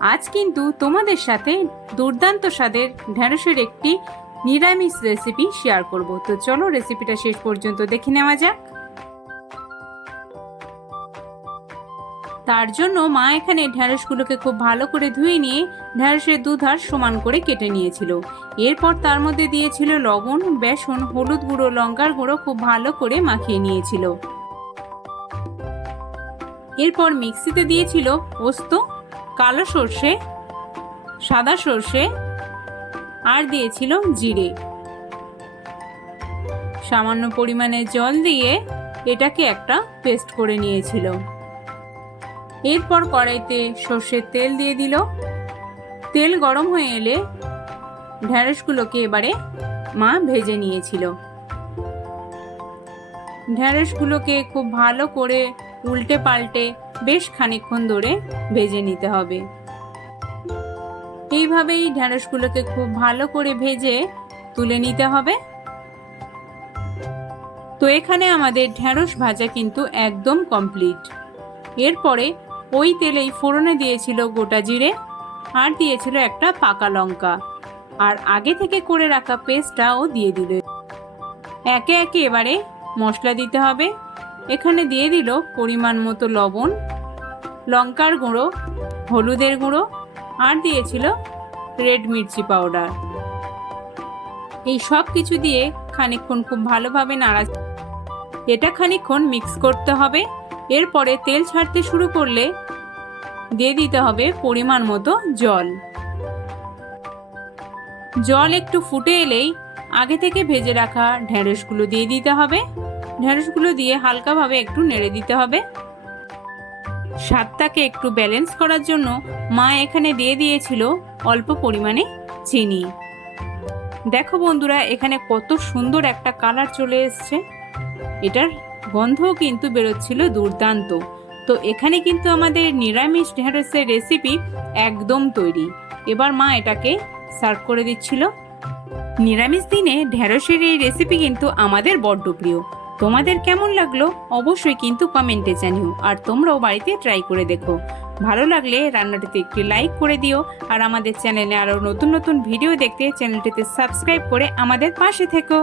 আজ কিন্তু তোমাদের সাথে দুর্দান্ত স্বাদের ঢ্যাঁড়সের একটি নিরামিষ রেসিপি শেয়ার করব। তো চলো রেসিপিটা শেষ পর্যন্ত দেখে নেওয়া যাক। তার জন্য মা এখানে ঢ্যাঁড়সগুলোকে খুব ভালো করে ধুয়ে নিয়ে ঢ্যাঁড়সের দুধার সমান করে কেটে নিয়েছিল। এরপর তার মধ্যে দিয়েছিল লবণ, বেসন, হলুদ গুঁড়ো, লঙ্কার গুঁড়ো খুব ভালো করে মাখিয়ে নিয়েছিল। এরপর মিক্সিতে দিয়েছিল পোস্ত কালো সর্ষে, সাদা সর্ষে আর দিয়েছিল জিরে। সামান্য পরিমাণে জল দিয়ে এটাকে একটা পেস্ট করে নিয়েছিল। এরপর কড়াইতে সর্ষের তেল দিয়ে দিল। তেল গরম হয়ে এলে ঢ্যাঁড়সগুলোকে এবারে মা ভেজে নিয়েছিল। ঢ্যাঁড়সগুলোকে খুব ভালো করে উল্টে পাল্টে বেশ খানিকক্ষণ ধরে ভেজে নিতে হবে। এইভাবেই ঢ্যাঁড়সগুলোকে খুব ভালো করে ভেজে তুলে নিতে হবে। তো এখানে আমাদের ঢ্যাঁড়স ভাজা কিন্তু একদম কমপ্লিট। এরপরে ওই তেলেই ফোড়নে দিয়েছিল গোটা জিরে আর দিয়েছিল একটা পাকা লঙ্কা। আর আগে থেকে করে রাখা পেস্টটাও দিয়ে দিল। একে একে এবারে মশলা দিতে হবে। এখানে দিয়ে দিল পরিমাণ মতো লবণ লঙ্কার গুঁড়ো, হলুদের গুঁড়ো আর দিয়েছিল রেড মির্চি পাউডার। এই সব কিছু দিয়ে খানিকক্ষণ খুব ভালোভাবে নাড়া এটা খানিকক্ষণ মিক্স করতে হবে। এরপরে তেল ছাড়তে শুরু করলে দিয়ে দিতে হবে পরিমাণ মতো জল। জল একটু ফুটে এলেই আগে থেকে ভেজে রাখা ঢ্যাঁড়সগুলো দিয়ে দিতে হবে। ঢ্যাঁড়সগুলো দিয়ে হালকাভাবে একটু নেড়ে দিতে হবে। স্বাদটাকে একটু ব্যালেন্স করার জন্য মা এখানে দিয়ে দিয়েছিল অল্প পরিমাণে চিনি। দেখো বন্ধুরা, এখানে কত সুন্দর একটা কালার চলে এসছে। এটার গন্ধও কিন্তু বেরোচ্ছিল দুর্দান্ত। তো এখানে কিন্তু আমাদের নিরামিষ ঢেঁড়সের রেসিপি একদম তৈরি। এবার মা এটাকে সার্ভ করে দিচ্ছিল। নিরামিষ দিনে ঢেঁড়সের এই রেসিপি কিন্তু আমাদের বড্ড প্রিয়। তোমাদের কেমন লাগল অবশ্যই কিন্তু কমেন্টে জানিও আর তোমরাও বাড়িতে ট্রাই করে দেখো। ভালো লাগলে রান্নাটিতে একটি লাইক করে দিও আর আমাদের চ্যানেলে আরও নতুন নতুন ভিডিও দেখতে চ্যানেলটিতে সাবস্ক্রাইব করে আমাদের পাশে থেকো।